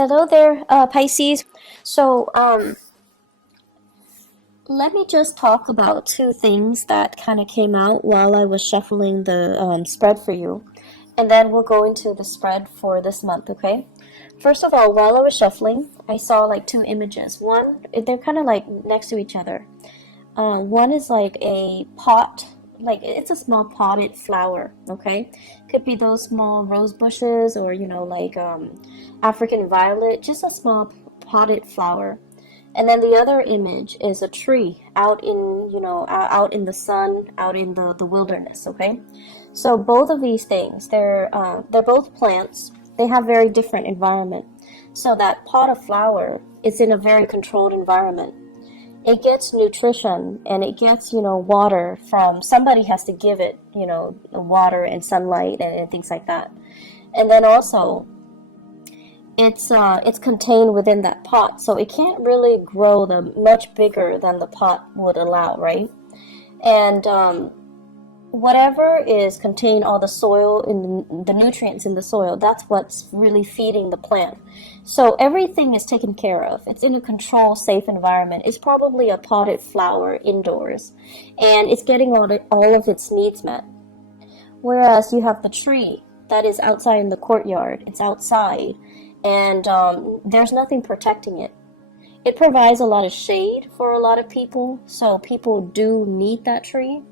Hello there, Pisces. So, let me just talk about two things that kind of came out while I was shuffling the spread for you, and then we'll go into the spread for this month, okay? First of all, while I was shuffling, I saw like two images. One, they're kind of like next to each other. One is like a pot, like it's a small potted flower, okay? Could be those small rose bushes or, like African violet, just a small potted flower. And then the other image is a tree out in, out in the sun, out in the wilderness, okay? So both of these things, they're both plants. They have very different environment. So that pot of flower is in a very controlled environment. It gets nutrition and it gets, water from somebody has to give it, water and sunlight and things like that. And then also it's contained within that pot, so it can't really grow much bigger than the pot would allow, right? And whatever is contained, all the soil in the nutrients in the soil, that's what's really feeding the plant. So everything is taken care of. It's in a controlled, safe environment. It's probably a potted flower indoors, and it's getting all of its needs met. Whereas you have the tree that is outside in the courtyard. It's outside, and there's nothing protecting it. It provides a lot of shade for a lot of people, so people do need that tree.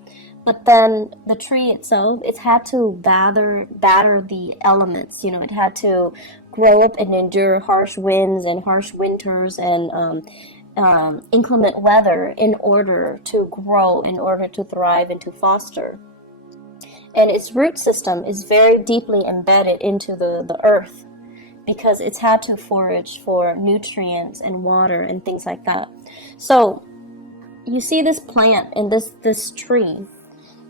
But then the tree itself, it's had to batter the elements. It had to grow up and endure harsh winds and harsh winters and inclement weather in order to grow, in order to thrive and to foster. And its root system is very deeply embedded into the earth because it's had to forage for nutrients and water and things like that. So you see this plant and this tree.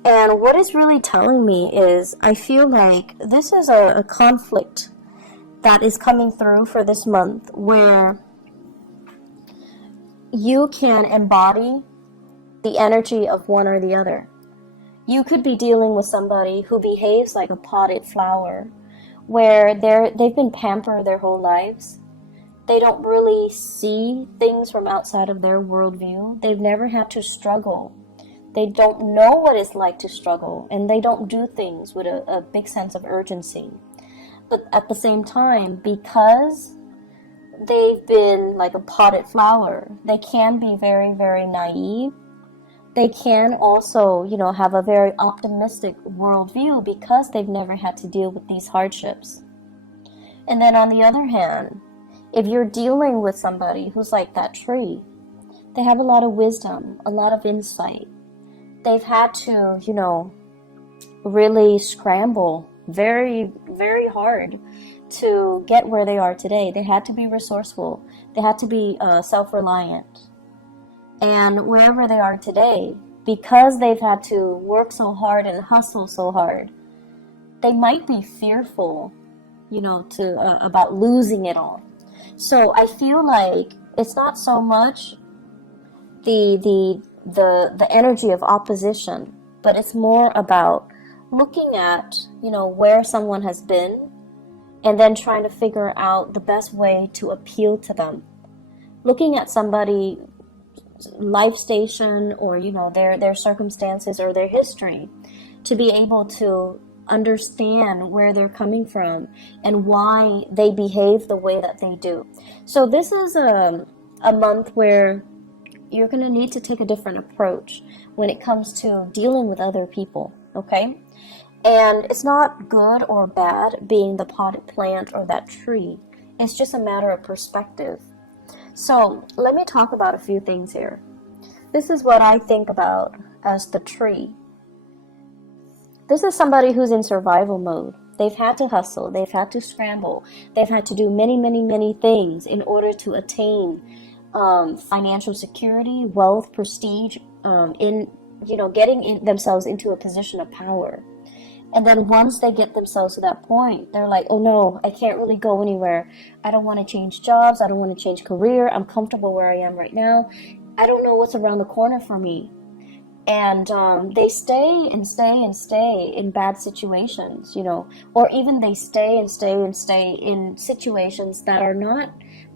And what it's really telling me is I feel like this is a conflict that is coming through for this month where you can embody the energy of one or the other. You could be dealing with somebody who behaves like a potted flower, where they've been pampered their whole lives. They don't really see things from outside of their worldview. They've never had to struggle. They don't know what it's like to struggle, and they don't do things with a big sense of urgency. But at the same time, because they've been like a potted flower, they can be very, very naive. They can also, have a very optimistic worldview because they've never had to deal with these hardships. And then on the other hand, if you're dealing with somebody who's like that tree, they have a lot of wisdom, a lot of insight. They've had to, really scramble very, very hard to get where they are today. They had to be resourceful. They had to be self-reliant. And wherever they are today, because they've had to work so hard and hustle so hard, they might be fearful, about losing it all. So I feel like it's not so much the energy of opposition, but it's more about looking at, where someone has been and then trying to figure out the best way to appeal to them. Looking at somebody life station or their circumstances or their history to be able to understand where they're coming from and why they behave the way that they do. So this is a month where you're going to need to take a different approach when it comes to dealing with other people, okay? And it's not good or bad being the potted plant or that tree. It's just a matter of perspective. So let me talk about a few things here. This is what I think about as the tree. This is somebody who's in survival mode. They've had to hustle. They've had to scramble. They've had to do many, many, many things in order to attain financial security, wealth, prestige, getting themselves into a position of power. And then once they get themselves to that point, they're like, oh no, I can't really go anywhere. I don't want to change jobs. I don't want to change career. I'm comfortable where I am right now. I don't know what's around the corner for me. And they stay and stay and stay in bad situations, or even they stay and stay and stay in situations that are not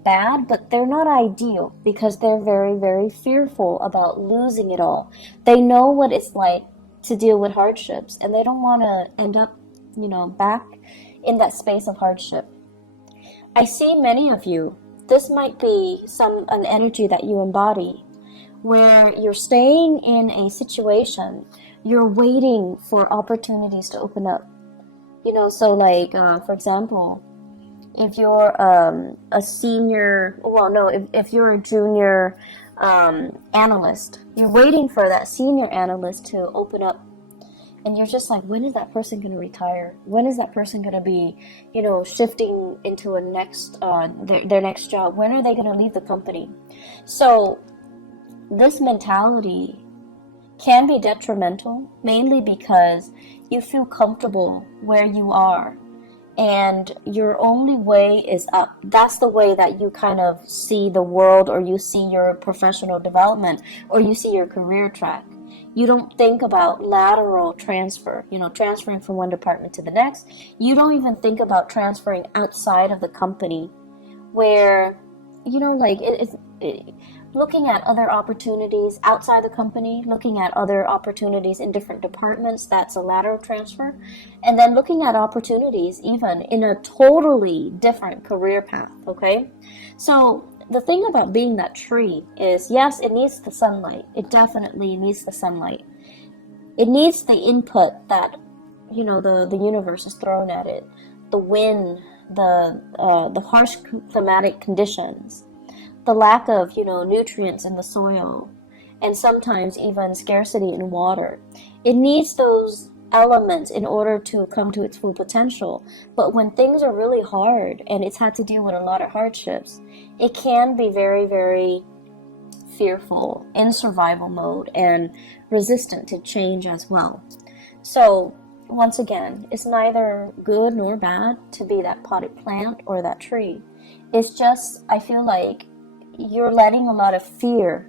bad, but they're not ideal because they're very, very fearful about losing it all. They know what it's like to deal with hardships, and they don't want to end up, back in that space of hardship. I see many of you, this might be an energy that you embody, where you're staying in a situation, you're waiting for opportunities to open up. So like, for example, if you're a senior, well, no, if you're a junior analyst, you're waiting for that senior analyst to open up. And you're just like, when is that person going to retire? When is that person going to be, shifting into a next, their next job? When are they going to leave the company? So this mentality can be detrimental, mainly because you feel comfortable where you are and your only way is up. That's the way that you kind of see the world, or you see your professional development, or you see your career track. You don't think about lateral transfer, transferring from one department to the next. You don't even think about transferring outside of the company, where, looking at other opportunities outside the company, looking at other opportunities in different departments, that's a lateral transfer. And then looking at opportunities even in a totally different career path, okay? So the thing about being that tree is, yes, it needs the sunlight. It definitely needs the sunlight. It needs the input that, the universe is throwing at it. The wind, the harsh climatic conditions, the lack of, nutrients in the soil, and sometimes even scarcity in water. It needs those elements in order to come to its full potential. But when things are really hard and it's had to deal with a lot of hardships, it can be very, very fearful, in survival mode, and resistant to change as well. So once again, it's neither good nor bad to be that potted plant or that tree. It's just, I feel like you're letting a lot of fear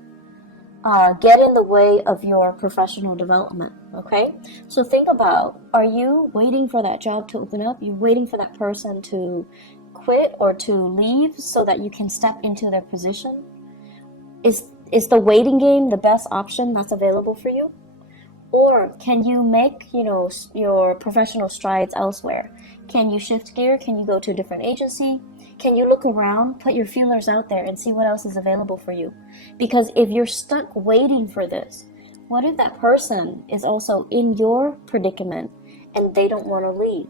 get in the way of your professional development, okay? So think about, are you waiting for that job to open up? You're waiting for that person to quit or to leave so that you can step into their position? Is the waiting game the best option that's available for you? Or can you make, your professional strides elsewhere? Can you shift gear? Can you go to a different agency? Can you look around, put your feelers out there, and see what else is available for you? Because if you're stuck waiting for this, what if that person is also in your predicament and they don't want to leave?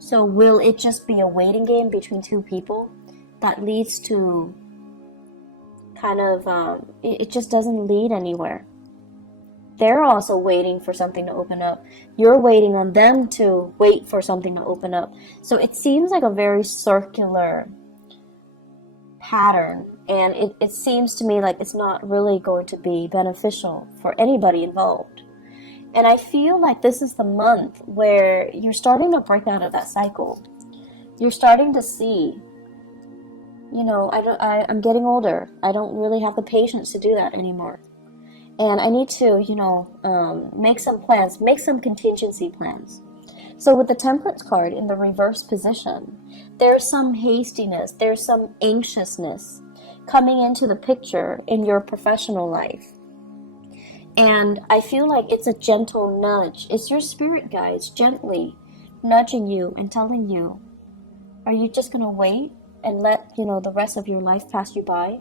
So will it just be a waiting game between two people that leads to kind of, it just doesn't lead anywhere? They're also waiting for something to open up. You're waiting on them to wait for something to open up. So it seems like a very circular pattern, and it seems to me like it's not really going to be beneficial for anybody involved. And I feel like this is the month where you're starting to break out of that cycle. You're starting to see, I'm getting older. I don't really have the patience to do that anymore. And I need to, make some plans, make some contingency plans. So with the Temperance card in the reverse position, there's some hastiness, there's some anxiousness coming into the picture in your professional life. And I feel like it's a gentle nudge. It's your spirit guides gently nudging you and telling you, are you just going to wait and let, the rest of your life pass you by?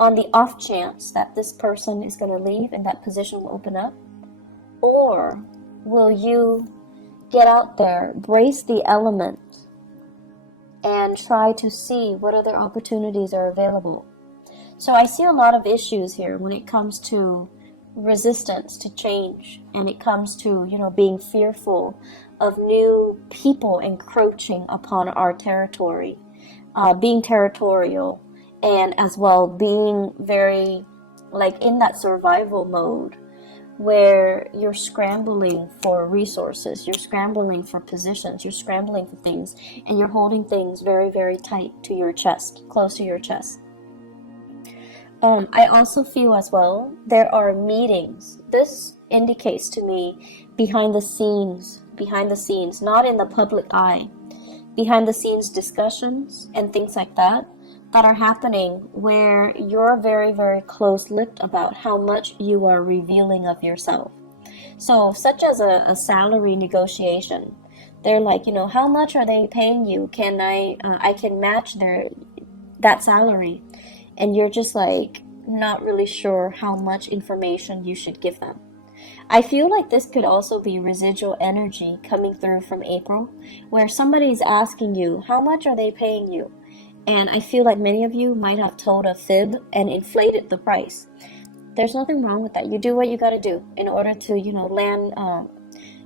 On the off chance that this person is going to leave and that position will open up? Or will you get out there, brace the elements, and try to see what other opportunities are available? So I see a lot of issues here when it comes to resistance to change, and it comes to, being fearful of new people encroaching upon our territory, being territorial, and as well being very in that survival mode where you're scrambling for resources, you're scrambling for positions, you're scrambling for things, and you're holding things very, very tight to your chest, close to your chest. I also feel as well there are meetings. This indicates to me behind the scenes, not in the public eye, behind the scenes discussions and things like that are happening where you're very, very close-lipped about how much you are revealing of yourself. So, such as a salary negotiation, they're like, how much are they paying you? Can I can match that salary, and you're just like not really sure how much information you should give them. I feel like this could also be residual energy coming through from April, where somebody's asking you, how much are they paying you? And I feel like many of you might have told a fib and inflated the price. There's nothing wrong with that. You do what you got to do in order to, land.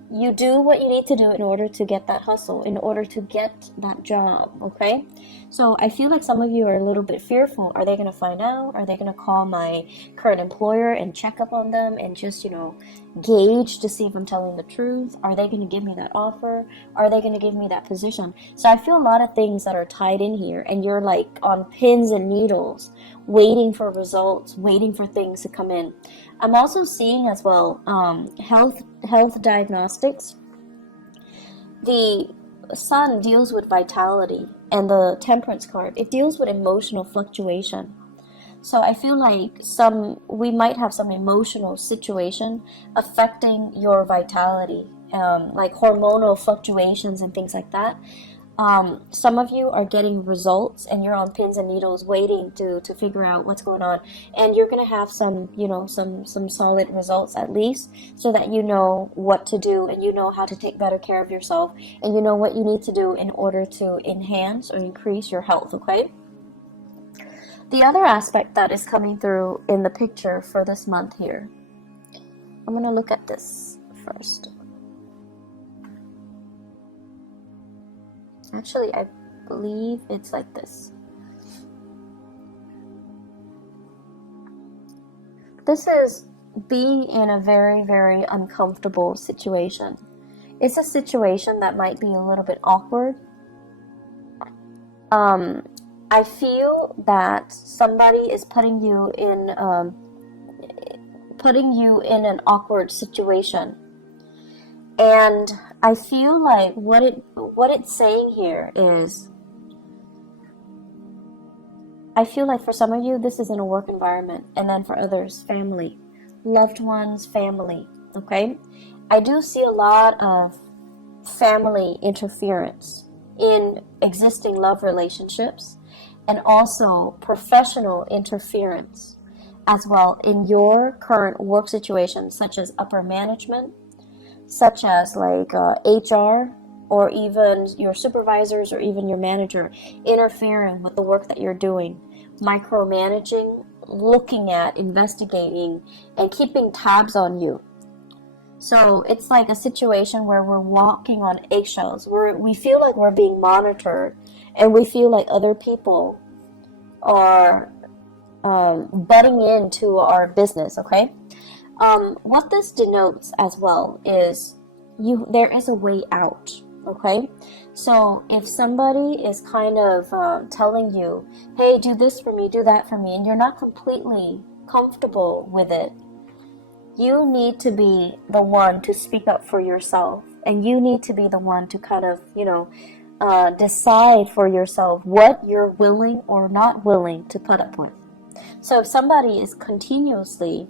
You do what you need to do in order to get that hustle, in order to get that job, okay? So I feel like some of you are a little bit fearful. Are they going to find out? Are they going to call my current employer and check up on them and just, gauge to see if I'm telling the truth? Are they going to give me that offer? Are they going to give me that position? So I feel a lot of things that are tied in here, and you're like on pins and needles, waiting for results, waiting for things to come in. I'm also seeing as well health diagnostics. The sun deals with vitality, and the temperance card, it deals with emotional fluctuation. So I feel like we might have some emotional situation affecting your vitality, like hormonal fluctuations and things like that. Some of you are getting results and you're on pins and needles waiting to figure out what's going on, and you're going to have some solid results at least, so that you know what to do and you know how to take better care of yourself, and you know what you need to do in order to enhance or increase your health, okay? The other aspect that is coming through in the picture for this month here, I'm going to look at this first. Actually, I believe it's like this. This is being in a very, very uncomfortable situation. It's a situation that might be a little bit awkward. I feel that somebody is putting you in an awkward situation. And I feel like what it's saying here is, I feel like for some of you, this is in a work environment, and then for others, family, loved ones, family, okay? I do see a lot of family interference in existing love relationships, and also professional interference as well in your current work situation, such as upper management, such as like HR, or even your supervisors or even your manager interfering with the work that you're doing, micromanaging, looking at, investigating, and keeping tabs on you. So it's like a situation where we're walking on eggshells. We feel like we're being monitored, and we feel like other people are butting into our business, okay? What this denotes as well is there is a way out, okay? So if somebody is kind of telling you, hey, do this for me, do that for me, and you're not completely comfortable with it, you need to be the one to speak up for yourself, and you need to be the one to kind of, decide for yourself what you're willing or not willing to put up with. So if somebody is continuously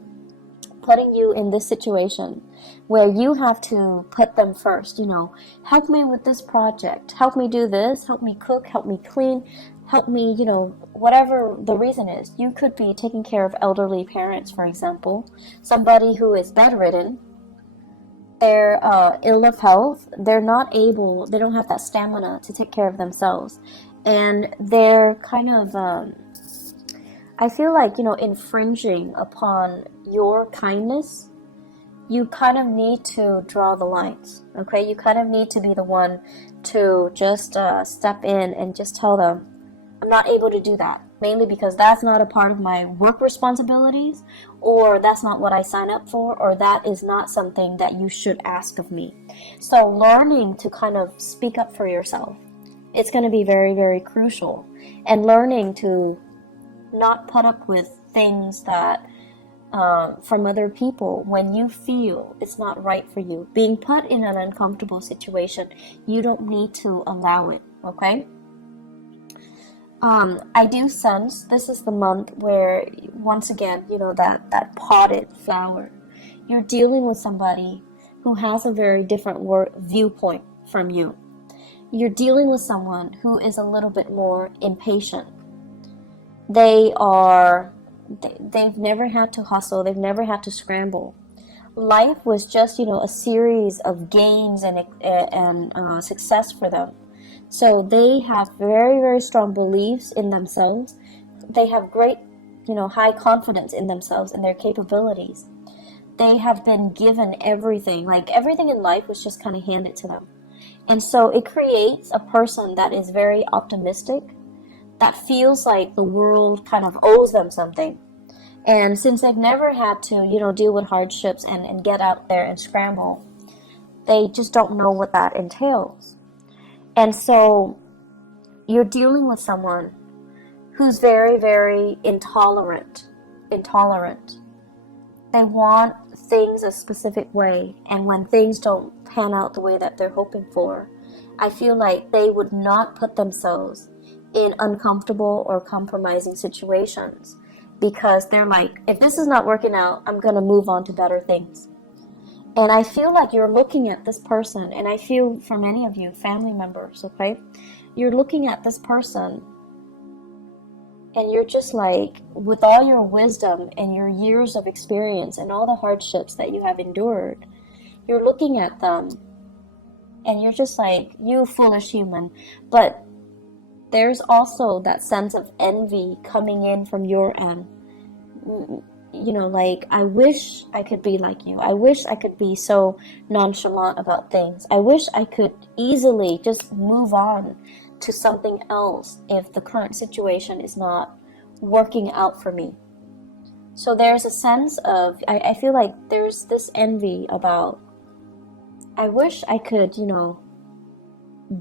putting you in this situation where you have to put them first, help me with this project, help me do this, help me cook, help me clean, help me, whatever the reason is. You could be taking care of elderly parents, for example, somebody who is bedridden, they're ill of health, they don't have that stamina to take care of themselves, and they're kind of, I feel like, infringing upon your kindness. You kind of need to draw the lines, okay? You kind of need to be the one to just step in and just tell them, I'm not able to do that, mainly because that's not a part of my work responsibilities, or that's not what I sign up for, or that is not something that you should ask of me. So learning to kind of speak up for yourself, it's going to be very, very crucial. And learning to not put up with things that from other people when you feel it's not right for you. Being put in an uncomfortable situation, you don't need to allow it, okay? I do sense this is the month where, once again, that potted flower, you're dealing with somebody who has a very different viewpoint from you. You're dealing with someone who is a little bit more impatient. They've never had to hustle. They've never had to scramble. Life was just, a series of gains and success for them. So they have very, very strong beliefs in themselves. They have great, high confidence in themselves and their capabilities. They have been given everything. Like, everything in life was just kind of handed to them. And so it creates a person that is very optimistic, that feels like the world kind of owes them something. And since they've never had to, deal with hardships and get out there and scramble, they just don't know what that entails. And so you're dealing with someone who's very, very intolerant. They want things a specific way, and when things don't pan out the way that they're hoping for, I feel like they would not put themselves in uncomfortable or compromising situations, because they're like, if this is not working out, I'm going to move on to better things. And I feel like you're looking at this person, and I feel for many of you, family members, okay, you're looking at this person and you're just like, with all your wisdom and your years of experience and all the hardships that you have endured, you're looking at them and you're just like, you foolish human. But there's also that sense of envy coming in from your end. Like, I wish I could be like you. I wish I could be so nonchalant about things. I wish I could easily just move on to something else if the current situation is not working out for me. So there's a sense of, I feel like there's this envy about, I wish I could,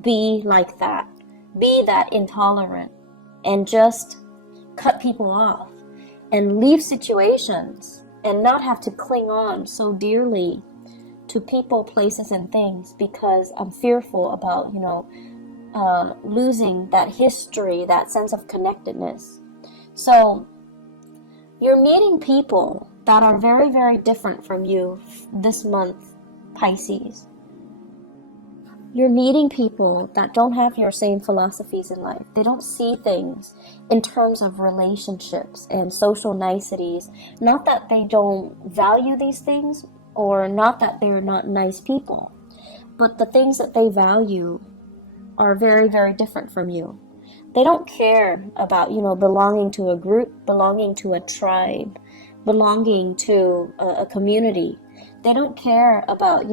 be like that, be that intolerant, and just cut people off and leave situations and not have to cling on so dearly to people, places, and things, because I'm fearful about, losing that history, that sense of connectedness. So you're meeting people that are very, very different from you this month, Pisces. You're meeting people that don't have your same philosophies in life. They don't see things in terms of relationships and social niceties. Not that they don't value these things, or not that they're not nice people, but the things that they value are very, very different from you. They don't care about, belonging to a group, belonging to a tribe, belonging to a community. They don't care about,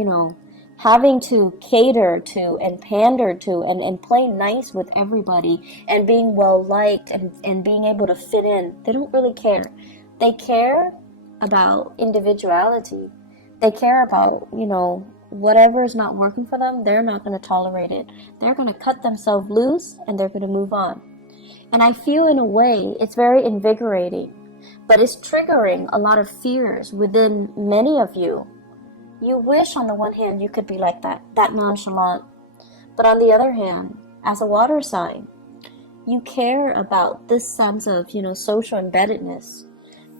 having to cater to and pander to and play nice with everybody and being well liked and being able to fit in. They don't really care. They care about individuality. They care about, whatever is not working for them, they're not going to tolerate it. They're going to cut themselves loose and they're going to move on. And I feel, in a way, it's very invigorating, but it's triggering a lot of fears within many of you. You wish, on the one hand, you could be like that nonchalant. But on the other hand, as a water sign, you care about this sense of, social embeddedness.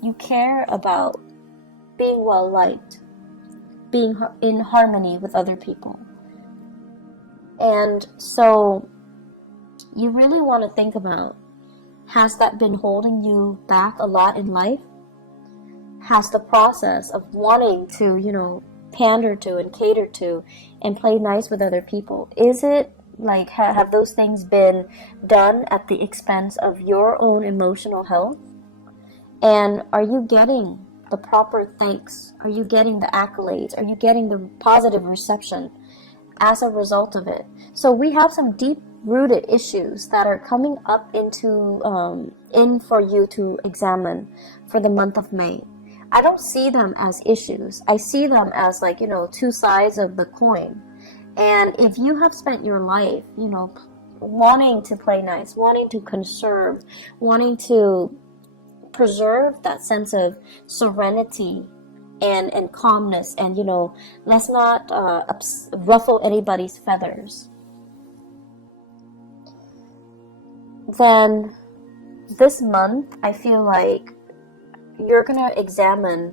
You care about being well liked, being in harmony with other people. And so you really want to think about, has that been holding you back a lot in life? Has the process of wanting to, pander to and cater to and play nice with other people, is it like, have those things been done at the expense of your own emotional health? And are you getting the proper thanks? Are you getting the accolades? Are you getting the positive reception as a result of it? So we have some deep-rooted issues that are coming up in for you to examine for the month of May. I don't see them as issues. I see them as, like, two sides of the coin. And if you have spent your life, wanting to play nice, wanting to conserve, wanting to preserve that sense of serenity and calmness, and let's not ruffle anybody's feathers. Then this month, I feel like you're gonna examine,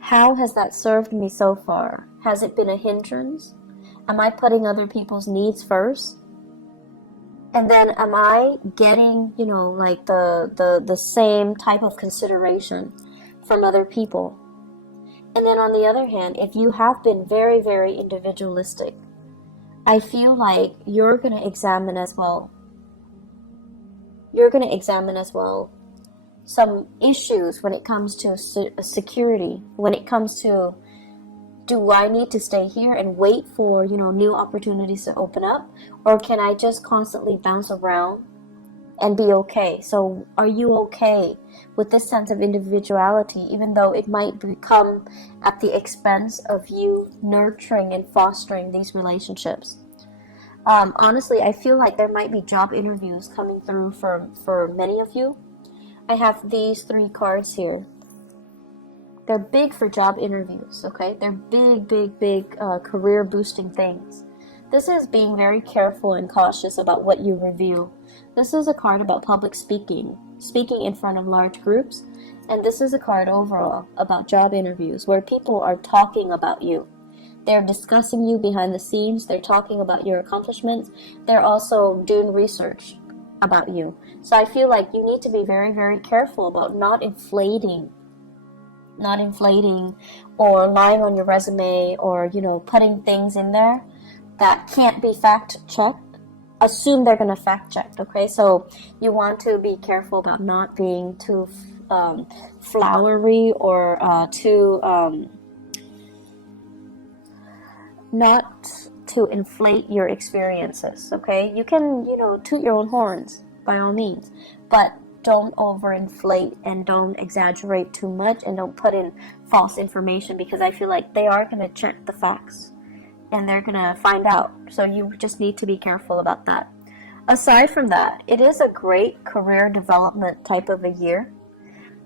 how has that served me so far? Has it been a hindrance? Am I putting other people's needs first? And then am I getting, like the same type of consideration from other people? And then on the other hand, if you have been very, very individualistic, I feel like you're going to examine as well. You're going to examine as well some issues when it comes to security, when it comes to, do I need to stay here and wait for, new opportunities to open up? Or can I just constantly bounce around and be okay? So are you okay with this sense of individuality, even though it might become at the expense of you nurturing and fostering these relationships? Honestly, I feel like there might be job interviews coming through for many of you. I have these 3 cards here. They're big for job interviews, okay? They're big career boosting things. This is being very careful and cautious about what you reveal. This is a card about public speaking in front of large groups. And this is a card overall about job interviews, where people are talking about you. They're discussing you behind the scenes. They're talking about your accomplishments. They're also doing research about you. So I feel like you need to be very, very careful about not inflating or lying on your resume, or putting things in there that can't be fact checked. Assume they're going to fact check, okay? So you want to be careful about not being too flowery, or not to inflate your experiences, okay? You can toot your own horns by all means, but don't overinflate and don't exaggerate too much, and don't put in false information, because I feel like they are going to check the facts and they're going to find out. So you just need to be careful about that. Aside from that, it is a great career development type of a year,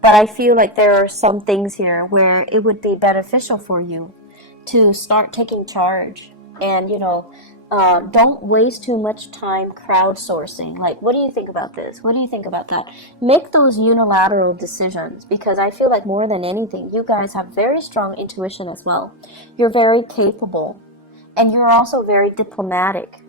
but I feel like there are some things here where it would be beneficial for you to start taking charge, and don't waste too much time crowdsourcing. Like, what do you think about this? What do you think about that? Make those unilateral decisions, because I feel like more than anything, you guys have very strong intuition as well. You're very capable, and you're also very diplomatic.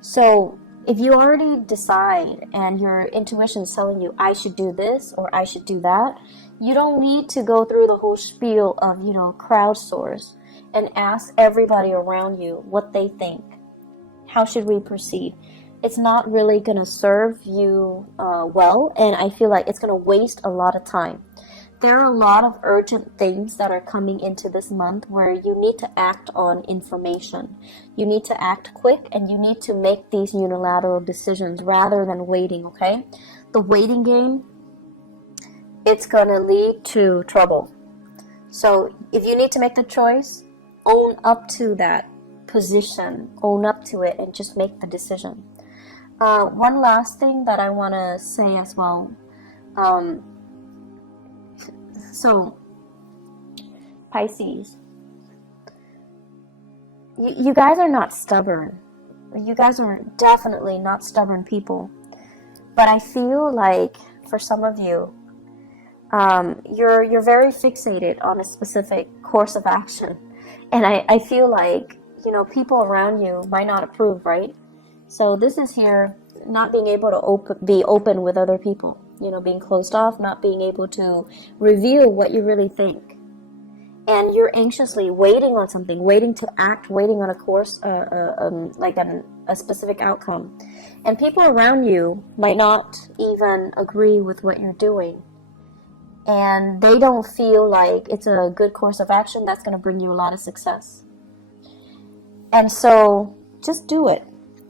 So if you already decide and your intuition is telling you, I should do this or I should do that, you don't need to go through the whole spiel of, crowdsource and ask everybody around you what they think. How should we proceed? It's not really going to serve you well, and I feel like it's going to waste a lot of time. There are a lot of urgent things that are coming into this month where you need to act on information. You need to act quick, and you need to make these unilateral decisions rather than waiting, okay? The waiting game, it's going to lead to trouble. So if you need to make the choice, own up to that position, own up to it, and just make the decision. One last thing that I want to say as well. So, Pisces, you guys are not stubborn. You guys are definitely not stubborn people. But I feel like for some of you, you're very fixated on a specific course of action. And I feel like, people around you might not approve, right? So this is here not being able to be open with other people, being closed off, not being able to reveal what you really think. And you're anxiously waiting on something, waiting to act, waiting on a course, like a specific outcome. And people around you might not even agree with what you're doing. And they don't feel like it's a good course of action that's going to bring you a lot of success. And so just do it,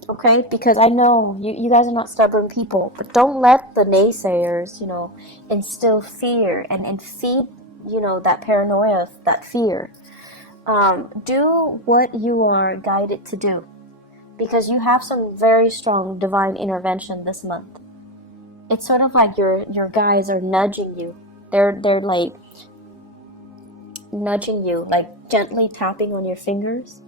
okay? Because I know you guys are not stubborn people, but don't let the naysayers, instill fear and feed, that paranoia, that fear. Do what you are guided to do, because you have some very strong divine intervention this month. it's sort of like your guides are nudging you. They're like nudging you, like gently tapping on your fingers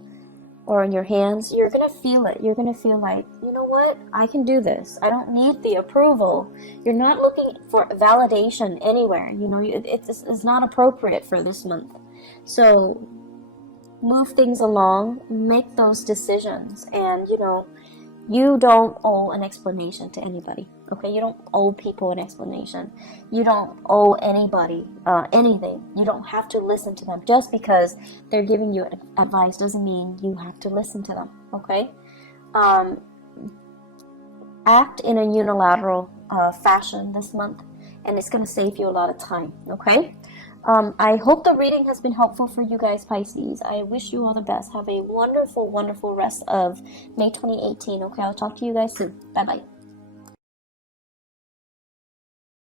or on your hands. You're gonna feel it. You're gonna feel like, you know what? I can do this. I don't need the approval. You're not looking for validation anywhere. You know, it's not appropriate for this month. So move things along, make those decisions, and you know, you don't owe an explanation to anybody. Okay, you don't owe people an explanation. You don't owe anybody anything. You don't have to listen to them. Just because they're giving you advice doesn't mean you have to listen to them. Okay, act in a unilateral fashion this month, and it's going to save you a lot of time. Okay. I hope the reading has been helpful for you guys, Pisces. I wish you all the best. Have a wonderful, wonderful rest of May 2018. Okay, I'll talk to you guys soon. Bye-bye.